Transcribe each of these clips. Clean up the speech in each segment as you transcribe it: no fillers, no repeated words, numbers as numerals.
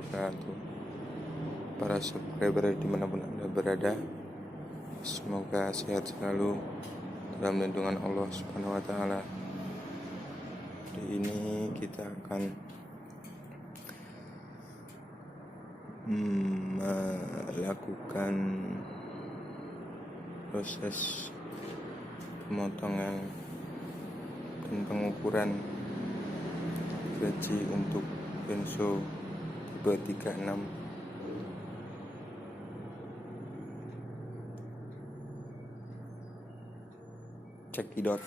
wabarakatuh. Para subscriber dimanapun Anda berada, semoga sehat selalu dalam lindungan Allah Subhanahu wa Ta'ala. Hari ini kita akan melakukan proses pemotongan dan pengukuran gaji untuk Benso tipe 36. Cekidot.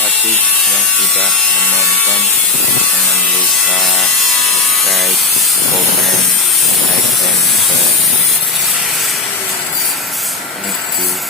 Bagi yang sudah menonton, jangan lupa subscribe, comment, like, and share. Thank you.